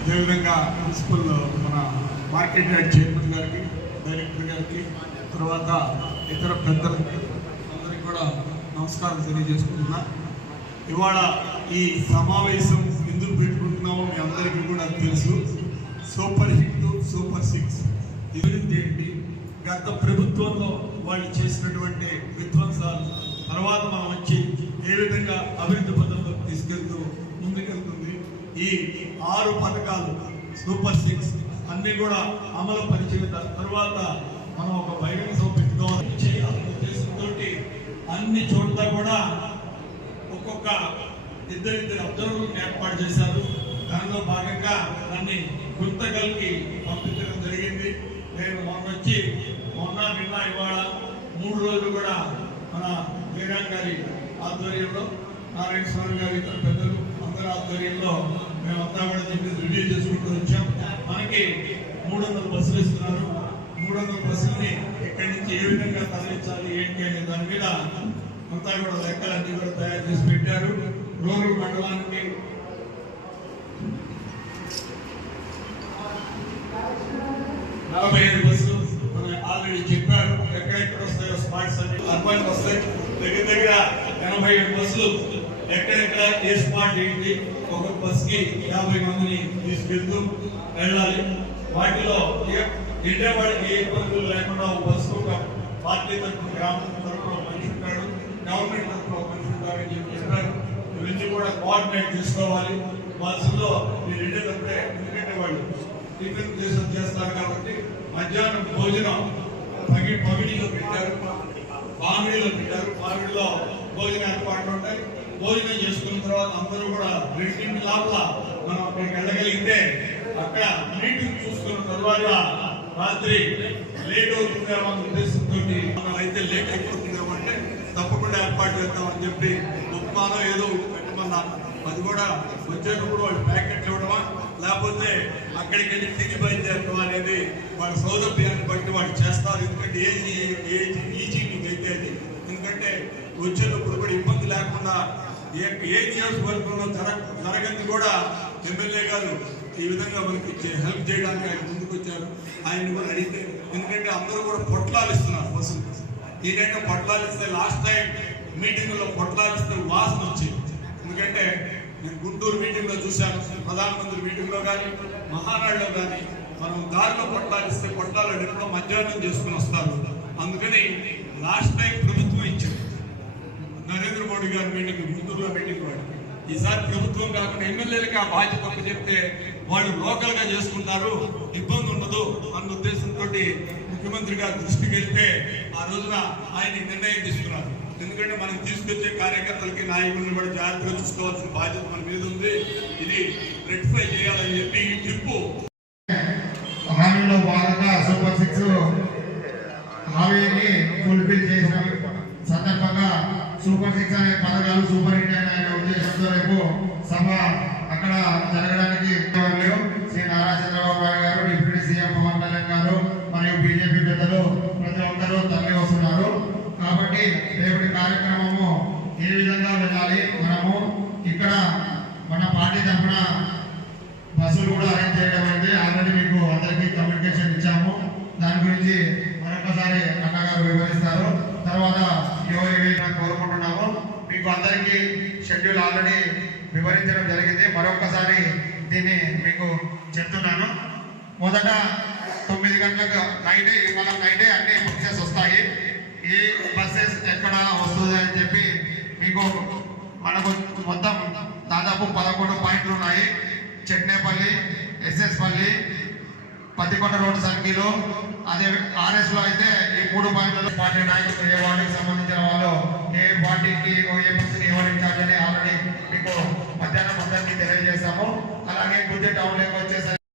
అదేవిధంగా ప్రిన్సిపల్ మన market yard chairman గారికి డైరెక్టర్ గారికి తర్వాత ఇతర పెద్దలకి అందరికీ కూడా నమస్కారం తెలియజేసుకుంటున్నా. ఇవాళ ఈ సమావేశం ఎందుకు పెట్టుకుంటున్నామో మీ అందరికీ కూడా తెలుసు. సూపర్ హిట్ సూపర్ సిక్స్ ఎదురింది ఏంటి? గత ప్రభుత్వంలో వాళ్ళు చేసినటువంటి విధ్వంసాలు తర్వాత మనం వచ్చి ఏ విధంగా అభివృద్ధి పథకంలో తీసుకెళ్తూ ముందుకెళ్తుంది? ఈ ఆరు పథకాలు సూపర్ సిక్స్ అన్ని కూడా అమలు పరిచిన తర్వాత మనం ఒక బహిరంగ సభ పెట్టుకోవాలి. చేయాలనే ఉద్దేశంతో అన్ని చోట్ల కూడా ఒక్కొక్క ఇద్దరిద్దరు అబ్జర్వర్లను ఏర్పాటు చేశారు. దానిలో భాగంగా నన్ను గుంతకల్కి పంపించడం జరిగింది. నేను మొన్న వచ్చి మొన్న నిన్న ఇవాళ మూడు రోజులు కూడా మన జగన్ గారి ఆధ్వర్యంలో నారాయణ స్వామి గారి ఇతర పెద్దలు అందరి ఆధ్వర్యంలో మేమంతా కూడా చెప్పి రివ్యూ చేసుకుంటూ వచ్చాం. మనకి మూడు వందల బస్సులు ఇస్తున్నారు. మూడు వందల బస్సుల్ని ఎక్కడి నుంచి ఏ విధంగా తరలించాలి ఏంటి అనే దాని మీద అంతా కూడా లెక్కలన్నీ కూడా తయారు చేసి పెట్టారు. రూరల్ మండలానికి నలభై ఐదు బస్సులు మనం ఆల్రెడీ చెప్పారు. ఎక్కడెక్కడ వస్తాయో స్పాట్స్ అన్ని అర్బన్ వస్తాయి. దగ్గర దగ్గర ఎనభై ఏడు బస్సులు ఎక్కడెక్కడ ఏ స్పాట్ ఏంటి ఒక బస్కి యాభై మందిని తీసుకెళ్తూ వెళ్ళాలి. వాటిలో ఏ ఏ ఇబ్బందులు లేకుండా ఒక బస్సు ఒక పార్టీ తరఫున గ్రామం తరఫున మనిషి ఉంటాడు గవర్నమెంట్ తరఫున ఒక మనిషి ఉంటాడని చెప్పి చెప్పారు. ఇవన్నీ కూడా కోఆర్డినేట్ చేసుకోవాలి. బస్సులో మీరు వెళ్ళేటప్పుడే ఎందుకంటే వాళ్ళు టిఫిన్ చేసి చేస్తారు కాబట్టి మధ్యాహ్నం భోజనం పగి పగిడిలో పెట్టారు. పామిడిలో పెట్టారు. పామిడిలో భోజన ఏర్పాట్లు ఉంటాయి. భోజనం చేసుకున్న తర్వాత అందరూ కూడా రెండింటి లోపల మనం అక్కడికి వెళ్ళగలిగితే అక్కడ మీటింగ్ చూసుకున్న తర్వాత రాత్రి లేట్ అవుతుందేమో అన్న ఉద్దేశంతో మనం అయితే లేట్ అయిపోతుందేమో అంటే తప్పకుండా ఏర్పాటు చేద్దామని చెప్పి ఉప్మానో ఏదో ఒకటి పెట్టమన్నాను అది కూడా వచ్చేటప్పుడు వాళ్ళు ప్యాకెట్ ఇవ్వడమా? లేకపోతే అక్కడికి వెళ్ళి తిరిగి బయలుదేరడం అనేది వాళ్ళ సౌలభ్యాన్ని బట్టి వాళ్ళు చేస్తారు. ఎందుకంటే ఏజీ ఏజీ ఈజీ మీకు అయితే అది. ఎందుకంటే వచ్చేటప్పుడు ఏ ఏ నియోజకవర్గంలో జరగ జరగంది కూడా ఎమ్మెల్యే గారు ఈ విధంగా మనకి హెల్ప్ చేయడానికి ఆయన ముందుకు వచ్చారు ఆయన కూడా అడిగితే ఎందుకంటే అందరూ కూడా పొట్లాలు ఇస్తున్నారు బస్సులు ఏంటంటే పొట్లాలు ఇస్తే లాస్ట్ టైం మీటింగ్లో పొట్లాలు ఇస్తే వాసన వచ్చింది. ఎందుకంటే నేను గుంటూరు మీటింగ్లో చూశాను ప్రధానమంత్రి మీటింగ్లో కానీ మహానాడులో కానీ మనం దారిలో పొట్లాలు ఇస్తే పొట్లాలు ఎప్పుడో మధ్యాహ్నం చేసుకుని వస్తారు. అందుకని లాస్ట్ టైం ప్రభుత్వం నరేంద్ర మోడీ గారి మీటింగ్ గుంటూరులో మీటింగ్ వాడు ఈసారి ప్రభుత్వం కాకుండా ఎమ్మెల్యేలకి ఆ బాధ్యత ఒక్క చెప్తే వాళ్ళు లోకల్గా చేసుకుంటారు ఇబ్బంది ఉండదు అన్న ఉద్దేశంతో ముఖ్యమంత్రి గారి దృష్టికి వెళ్తే ఆ రోజున ఆయన నిర్ణయం తీసుకున్నారు. ఎందుకంటే మనం తీసుకొచ్చే కార్యకర్తలకి నాయకులను కూడా జాగ్రత్తగా చూసుకోవాల్సిన బాధ్యత మన మీద ఉంది. ఇది రెక్టిఫై చేయాలని చెప్పి ఈ ట్రిప్పు హామీలో భాగంగా సూపర్ సిక్స్ హామీని ఫుల్ఫిల్ చేసిన సందర్భంగా సూపర్ సిక్స్ అనే పథకాలు సూపర్ హిట్ అయిన అనే ఉద్దేశంతో రేపు సభ అక్కడ జరగడానికి శ్రీ నారా చంద్రబాబు నాయుడు గారు డిప్యూటీ సీఎం పవన్ కళ్యాణ్ గారు మరియు బీజేపీ పెద్దలు ప్రతి ఒక్కరూ తరలి వస్తున్నారు. కాబట్టి రేపటి కార్యక్రమము ఏ విధంగా వెళ్ళాలి? మనము ఇక్కడ మన పార్టీ తరఫున బస్సులు కూడా అరేంజ్ చేయడం అంటే ఆల్రెడీ మీకు అందరికీ కమ్యూనికేషన్ ఇచ్చాము. దాని గురించి మరొకసారి అన్నగారు వివరిస్తారు. తర్వాత ఎవరి కోరుకుంటున్నాము మీకు అందరికీ షెడ్యూల్ ఆల్రెడీ వివరించడం జరిగింది. మరొకసారి దీన్ని మీకు చెప్తున్నాను. మొదట తొమ్మిది గంటలకు నైటే మనం నైటే అన్ని బస్సెస్ వస్తాయి. ఏ బస్సెస్ ఎక్కడ వస్తుంది అని చెప్పి మీకు మనకు మొత్తం దాదాపు పదకొండు పాయింట్లు ఉన్నాయి. చెట్నేపల్లి ఎస్ఎస్ పల్లి పత్తికొండ రోడ్డు సంఖ్యలో అదే ఆర్ఎస్లో అయితే ఈ మూడు పాయింట్లలో పార్టీ నాయకులు ఏ వార్డుకి సంబంధించిన పార్టీకి ఏ బస్సుని ఎవరు ఇన్ఛార్జ్ అని ఆల్రెడీ మీకు మధ్యాహ్నం అందరికీ తెలియజేశాము. అలాగే గుడ్డి టౌన్ వచ్చేసరికి